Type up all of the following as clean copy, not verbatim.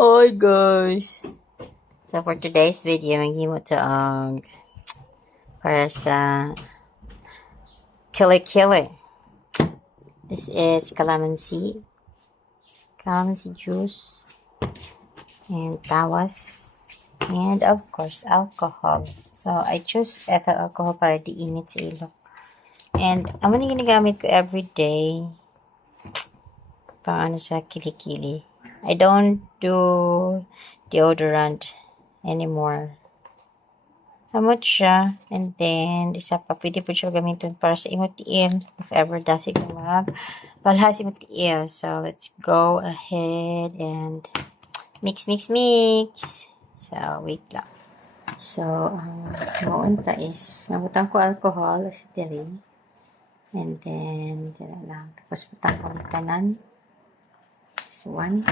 Hi guys! So for today's video, maghimo ta ang para sa kili-kili. This is calamansi juice, and tawas, and of course alcohol. So I choose ethyl alcohol para di init sa ilok. And ang mga ginagamit ko everyday pang ano sa kili-kili. I don't do deodorant anymore. Hamot siya. And then, isa pa, pwede po siya gamitin para sa imong tiil. If ever dasig na balhas imong tiil. So, let's go ahead and mix. So, wait lang. So, ang maunta is, mabutang ko alcohol, acetylene. And then, dala lang. Tapos, butang ko ng tanan. This one.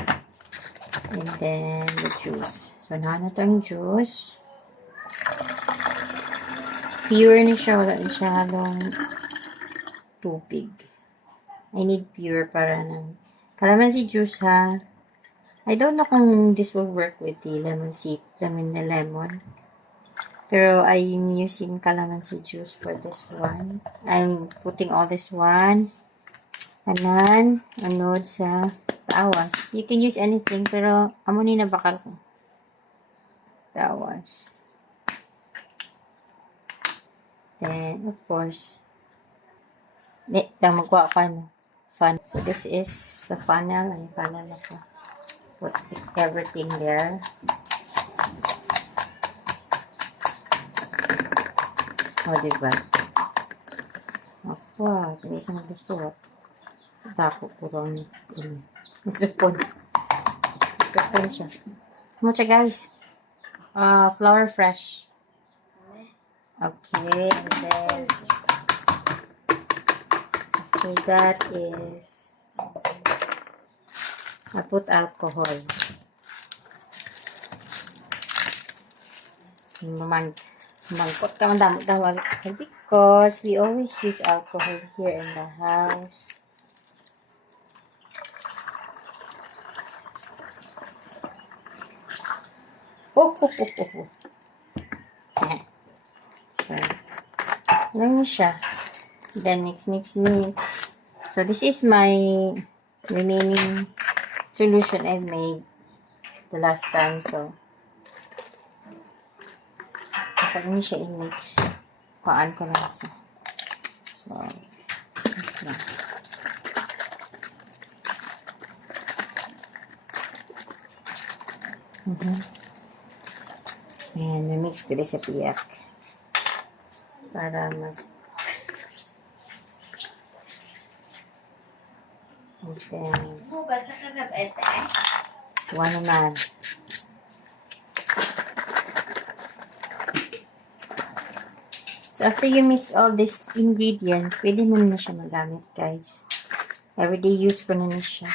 And then, the juice. So, na itong juice. Pure na siya. Wala na siya halong tubig. I need pure para ng calamansi juice, ha. I don't know kung this will work with the lemon na lemon. Pero I'm using calamansi juice for this one. I'm putting all this one. Anan, anod sa tawas. You can use anything, pero amo ni na bakal ko. Tawas. Then, of course, magkuha ka no. Fun. So, this is the funnel. Ang funnel na ko. Put everything there. O, diba? Ako, hindi siya nagsuot. Tako ko ron. Nagsupon siya. Mucha guys. Flower fresh. Okay, and then after that is I put alcohol. Mangkot ka ang damo because we always use alcohol here in the house. Oh. Yan. So, lang siya. Then, mix. So, this is my remaining solution I made the last time. So, kapag mo siya i-mix, paan ko lang siya. So, okay. Ayan, na-mix ko rin sa piyak. Para mas... And then... This one naman. So, after you mix all these ingredients, pwede mo na siya magamit, guys. Everyday use ko na siya.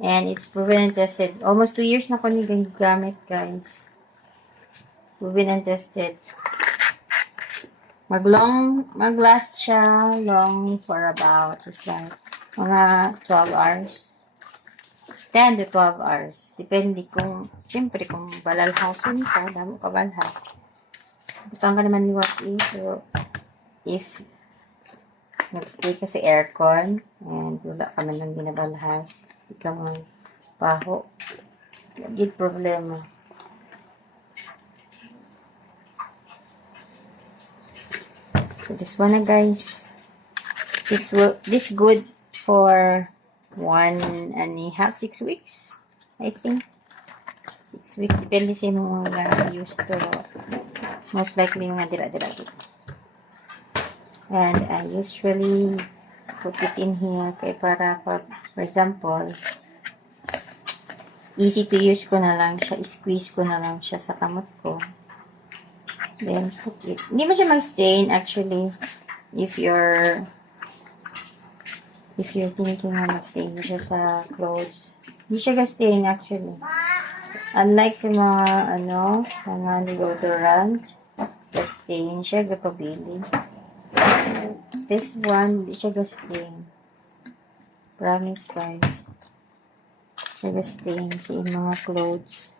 And it's proven and tested. Almost 2 years na ko gamit, guys. Proven and tested. Mag-last siya long for about just like mga 12 hours. 10 to 12 hours. Depende kung, syempre kung balalhason ka, damo ka balhas. Butang ka naman liwat so if nag-stay ka sa aircon and wala ka man lang binabalhas, di ka man paho. Naging problema. So this one na guys. This good for 1.5, 6 weeks. I think. 6 weeks. Depende sa mga used to. Most likely mga dira-dira. And I usually put it in here kaya para pag, for example, easy to use ko na lang siya. Squeeze ko na lang siya sa kamot ko. Then put it. Hindi mo siya mag-stain actually. If you're thinking na mag-stain mo siya sa clothes. Hindi siya ga-stain actually. Unlike sa mga deodorant, ga-stain siya, gapabili. This one, hindi siya ga-stain. Promise guys. Sugar stain sa mga clothes.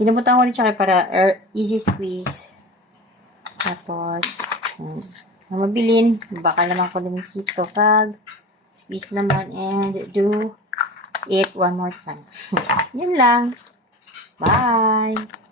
Pinabutan ko rin siya para easy squeeze. Tapos, ang mabilin, bakal naman ko lang sito kag squeeze naman and do it one more time. Yun lang. Bye!